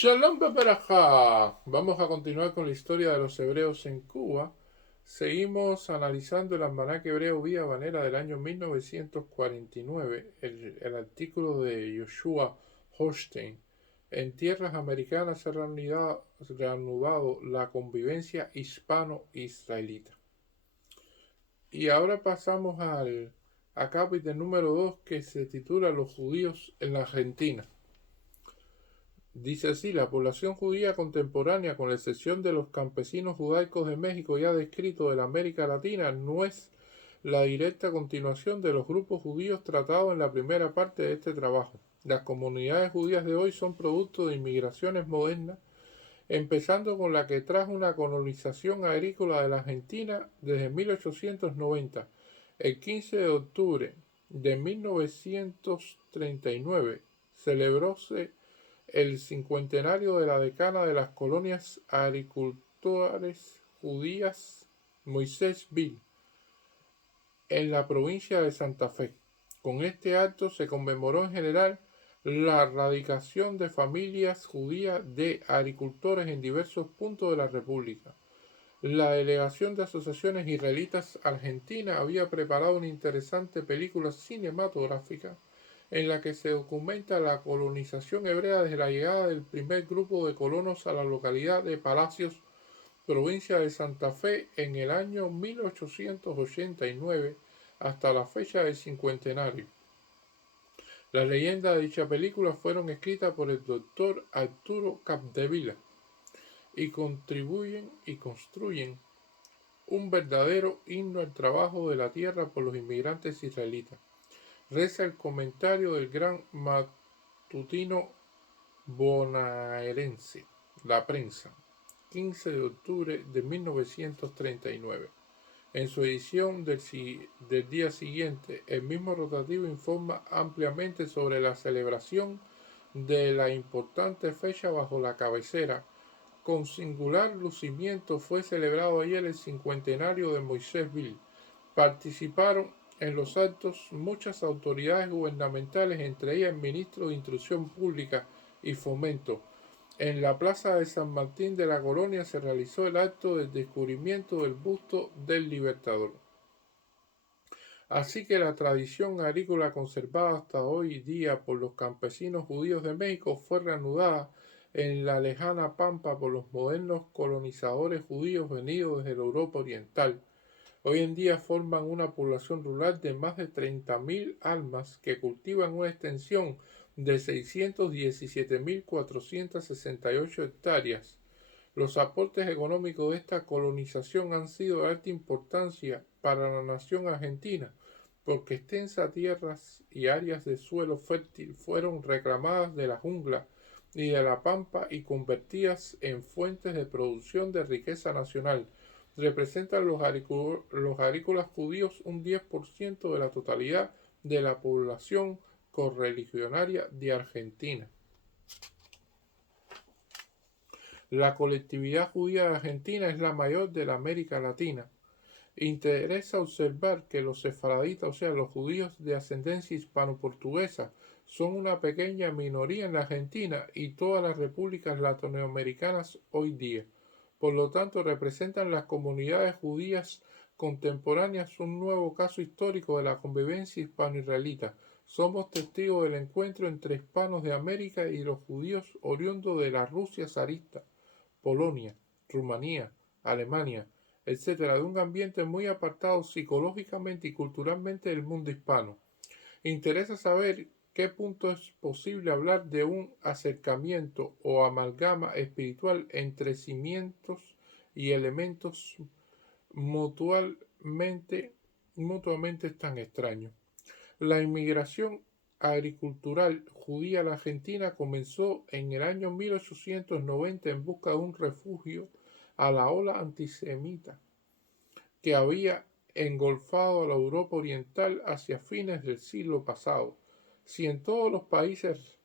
Shalom Babarajá. Vamos a continuar con la historia de los hebreos en Cuba. Seguimos analizando el almanaque hebreo Vía Banera del año 1949, el artículo de Joshua Holstein. En tierras americanas se ha reanudado la convivencia hispano-israelita. Y ahora pasamos al acápite número 2 que se titula Los judíos en la Argentina. Dice así: la población judía contemporánea, con la excepción de los campesinos judaicos de México ya descrito de la América Latina, no es la directa continuación de los grupos judíos tratados en la primera parte de este trabajo. Las comunidades judías de hoy son producto de inmigraciones modernas, empezando con la que trajo una colonización agrícola de la Argentina desde 1890. El 15 de octubre de 1939 celebróse el cincuentenario de la decana de las colonias agricultores judías Moisésville, en la provincia de Santa Fe. Con este acto se conmemoró en general la radicación de familias judías de agricultores en diversos puntos de la República. La delegación de asociaciones israelitas argentinas había preparado una interesante película cinematográfica en la que se documenta la colonización hebrea desde la llegada del primer grupo de colonos a la localidad de Palacios, provincia de Santa Fe, en el año 1889 hasta la fecha del cincuentenario. Las leyendas de dicha película fueron escritas por el doctor Arturo Capdevila y contribuyen y construyen un verdadero himno al trabajo de la tierra por los inmigrantes israelitas. Reza el comentario del gran matutino bonaerense, La Prensa, 15 de octubre de 1939. En su edición del día siguiente, el mismo rotativo informa ampliamente sobre la celebración de la importante fecha bajo la cabecera: con singular lucimiento fue celebrado ayer el cincuentenario de Moisésville. Participaron en los actos muchas autoridades gubernamentales, entre ellas el ministro de Instrucción Pública y Fomento. En la plaza de San Martín de la Colonia se realizó el acto del descubrimiento del busto del Libertador. Así que la tradición agrícola conservada hasta hoy día por los campesinos judíos de México fue reanudada en la lejana Pampa por los modernos colonizadores judíos venidos desde la Europa Oriental. Hoy en día forman una población rural de más de 30.000 almas que cultivan una extensión de 617.468 hectáreas. Los aportes económicos de esta colonización han sido de alta importancia para la nación argentina, porque extensas tierras y áreas de suelo fértil fueron reclamadas de la jungla y de la pampa y convertidas en fuentes de producción de riqueza nacional. Representan los agrícolas judíos un 10% de la totalidad de la población correligionaria de Argentina. La colectividad judía de Argentina es la mayor de la América Latina. Interesa observar que los sefardíes, o sea, los judíos de ascendencia hispano-portuguesa, son una pequeña minoría en la Argentina y todas las repúblicas latinoamericanas hoy día. Por lo tanto, representan las comunidades judías contemporáneas un nuevo caso histórico de la convivencia hispano-israelita. Somos testigos del encuentro entre hispanos de América y los judíos oriundos de la Rusia zarista, Polonia, Rumanía, Alemania, etcétera, de un ambiente muy apartado psicológicamente y culturalmente del mundo hispano. Interesa saber qué punto es posible hablar de un acercamiento o amalgama espiritual entre cimientos y elementos mutuamente, mutuamente tan extraños. La inmigración agricultural judía a la Argentina comenzó en el año 1890 en busca de un refugio a la ola antisemita que había engolfado a la Europa Oriental hacia fines del siglo pasado. Si en todos los países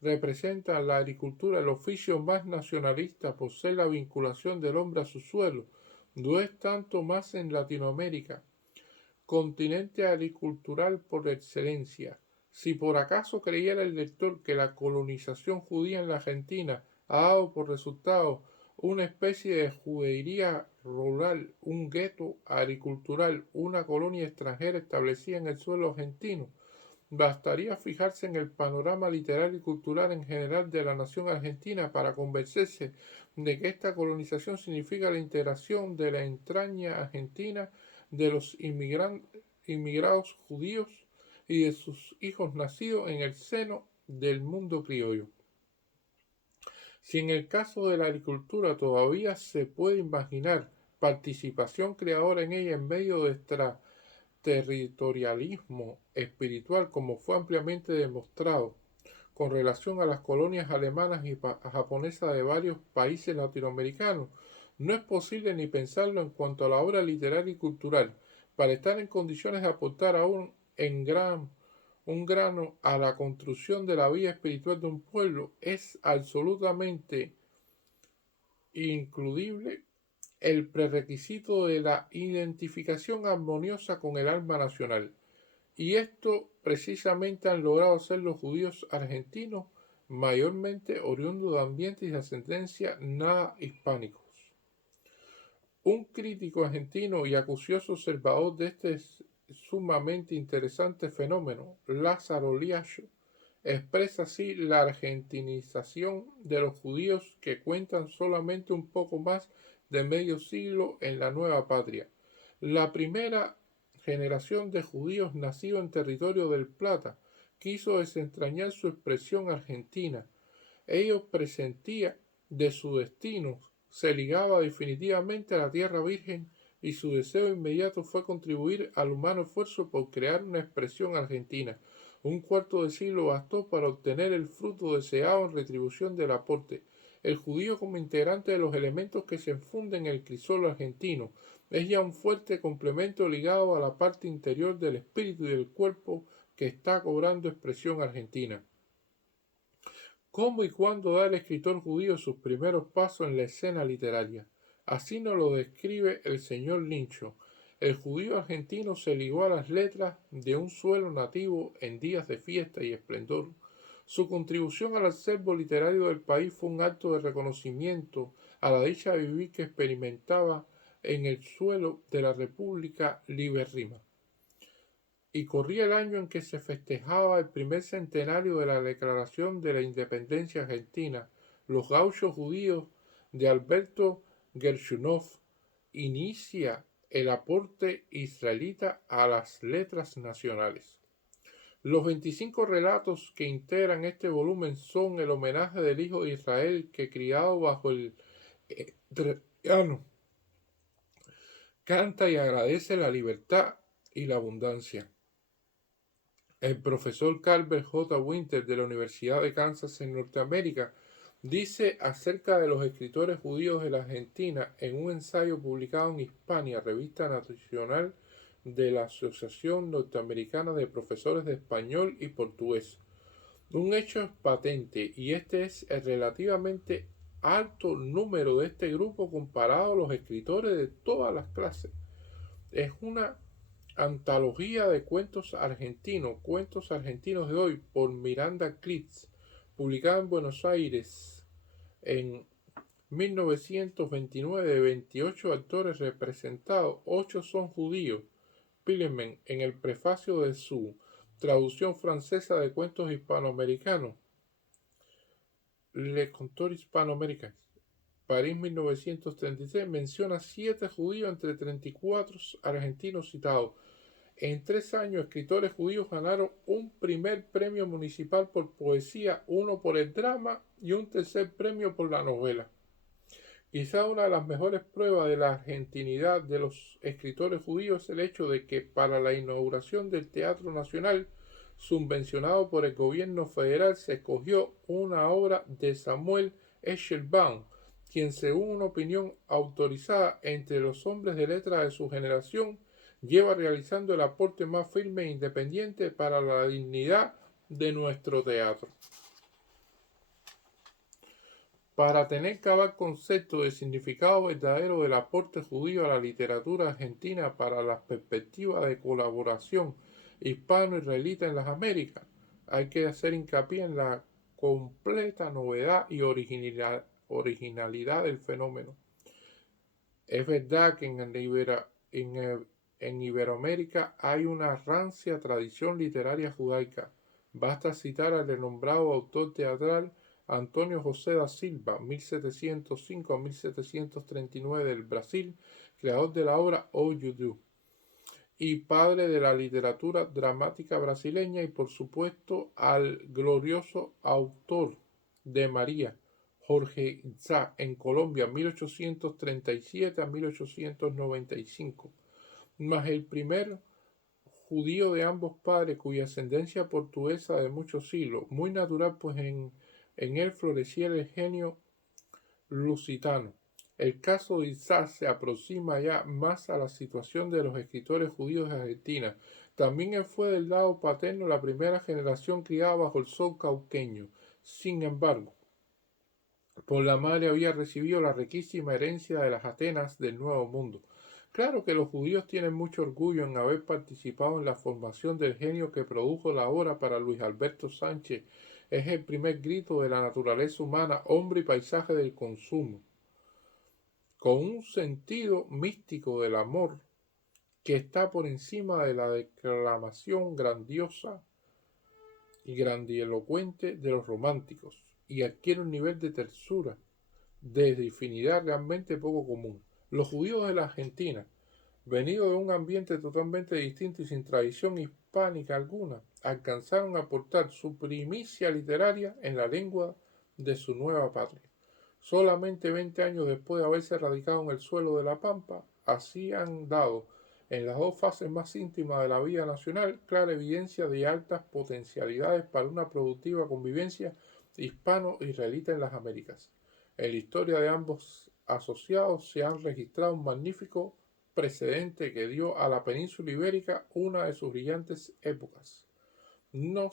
representa la agricultura el oficio más nacionalista por ser la vinculación del hombre a su suelo, no es tanto más en Latinoamérica, continente agricultural por excelencia. Si por acaso creyera el lector que la colonización judía en la Argentina ha dado por resultado una especie de judería rural, un gueto agricultural, una colonia extranjera establecida en el suelo argentino. Bastaría fijarse en el panorama literario y cultural en general de la nación argentina para convencerse de que esta colonización significa la integración de la entraña argentina de los inmigrados judíos y de sus hijos nacidos en el seno del mundo criollo. Si en el caso de la agricultura todavía se puede imaginar participación creadora en ella en medio de territorialismo espiritual, como fue ampliamente demostrado con relación a las colonias alemanas y japonesas de varios países latinoamericanos, no es posible ni pensarlo en cuanto a la obra literaria y cultural, para estar en condiciones de aportar aún un grano a la construcción de la vida espiritual de un pueblo. Es absolutamente incluible el prerequisito de la identificación armoniosa con el alma nacional. Y esto precisamente han logrado hacer los judíos argentinos, mayormente oriundos de ambientes y de ascendencia nada hispánicos. Un crítico argentino y acucioso observador de este sumamente interesante fenómeno, Lázaro Liacho, expresa así la argentinización de los judíos que cuentan solamente un poco más de medio siglo en la nueva patria. La primera generación de judíos nacidos en territorio del Plata quiso desentrañar su expresión argentina. Ellos presentían de su destino, se ligaba definitivamente a la tierra virgen y su deseo inmediato fue contribuir al humano esfuerzo por crear una expresión argentina. Un cuarto de siglo bastó para obtener el fruto deseado en retribución del aporte. El judío como integrante de los elementos que se funden en el crisol argentino es ya un fuerte complemento ligado a la parte interior del espíritu y del cuerpo que está cobrando expresión argentina. ¿Cómo y cuándo da el escritor judío sus primeros pasos en la escena literaria? Así nos lo describe el señor Lincho. El judío argentino se ligó a las letras de un suelo nativo en días de fiesta y esplendor. Su contribución al acervo literario del país fue un acto de reconocimiento a la dicha de vivir que experimentaba en el suelo de la República Libérrima. Y corría el año en que se festejaba el primer centenario de la Declaración de la Independencia Argentina. Los gauchos judíos de Alberto Gershunov inicia el aporte israelita a las letras nacionales. Los 25 relatos que integran este volumen son el homenaje del hijo de Israel que, criado bajo el Traiano, canta y agradece la libertad y la abundancia. El profesor Calvert J. Winter de la Universidad de Kansas en Norteamérica dice acerca de los escritores judíos de la Argentina en un ensayo publicado en Hispania, revista nacional de la Asociación Norteamericana de Profesores de Español y Portugués. Un hecho es patente, y este es el relativamente alto número de este grupo comparado a los escritores de todas las clases. Es una antología de cuentos argentinos de hoy, por Miranda Clitz, publicada en Buenos Aires en 1929, de 28 autores representados, 8 son judíos. Pilman, en el prefacio de su traducción francesa de cuentos hispanoamericanos, Le Conteur hispanoaméricain, París 1936, menciona 7 judíos entre 34 argentinos citados. En 3 años, escritores judíos ganaron un primer premio municipal por poesía, uno por el drama y un tercer premio por la novela. Quizá una de las mejores pruebas de la argentinidad de los escritores judíos es el hecho de que para la inauguración del Teatro Nacional, subvencionado por el gobierno federal, se escogió una obra de Samuel Eschelbaum, quien, según una opinión autorizada entre los hombres de letras de su generación, lleva realizando el aporte más firme e independiente para la dignidad de nuestro teatro. Para tener cabal concepto del significado verdadero del aporte judío a la literatura argentina para las perspectivas de colaboración hispano-israelita en las Américas, hay que hacer hincapié en la completa novedad y originalidad del fenómeno. Es verdad que en Iberoamérica hay una rancia tradición literaria judaica. Basta citar al renombrado autor teatral Antonio José da Silva, 1705 a 1739 del Brasil, creador de la obra O Judeu, y padre de la literatura dramática brasileña, y por supuesto al glorioso autor de María, Jorge Isaac, en Colombia, 1837 a 1895, más el primer judío de ambos padres cuya ascendencia portuguesa de muchos siglos, muy natural pues en él florecía el genio lusitano. El caso de Isaac se aproxima ya más a la situación de los escritores judíos de Argentina. También él fue del lado paterno la primera generación criada bajo el sol cauqueño. Sin embargo, por la madre había recibido la riquísima herencia de las Atenas del Nuevo Mundo. Claro que los judíos tienen mucho orgullo en haber participado en la formación del genio que produjo la obra para Luis Alberto Sánchez. Es el primer grito de la naturaleza humana, hombre y paisaje del consumo, con un sentido místico del amor que está por encima de la declamación grandiosa y grandilocuente de los románticos, y adquiere un nivel de tersura, de difinidad realmente poco común. Los judíos de la Argentina, venidos de un ambiente totalmente distinto y sin tradición hispánica alguna, alcanzaron a aportar su primicia literaria en la lengua de su nueva patria. Solamente 20 años después de haberse radicado en el suelo de La Pampa, así han dado, en las dos fases más íntimas de la vida nacional, clara evidencia de altas potencialidades para una productiva convivencia hispano-israelita en las Américas. En la historia de ambos asociados se han registrado un magnífico precedente que dio a la península ibérica una de sus brillantes épocas. No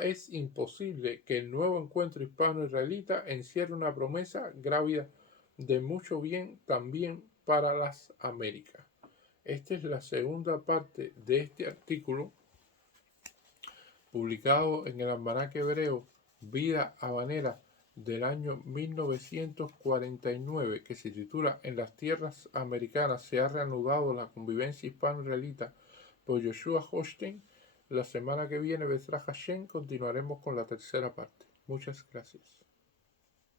es imposible que el nuevo encuentro hispano-israelita encierre una promesa grávida de mucho bien también para las Américas. Esta es la segunda parte de este artículo publicado en el Almanaque Hebreo Vida Habanera del año 1949, que se titula En las tierras americanas se ha reanudado la convivencia hispano-israelita, por Joshua Hochstein. La semana que viene, Bezrat Hashem, continuaremos con la tercera parte. Muchas gracias.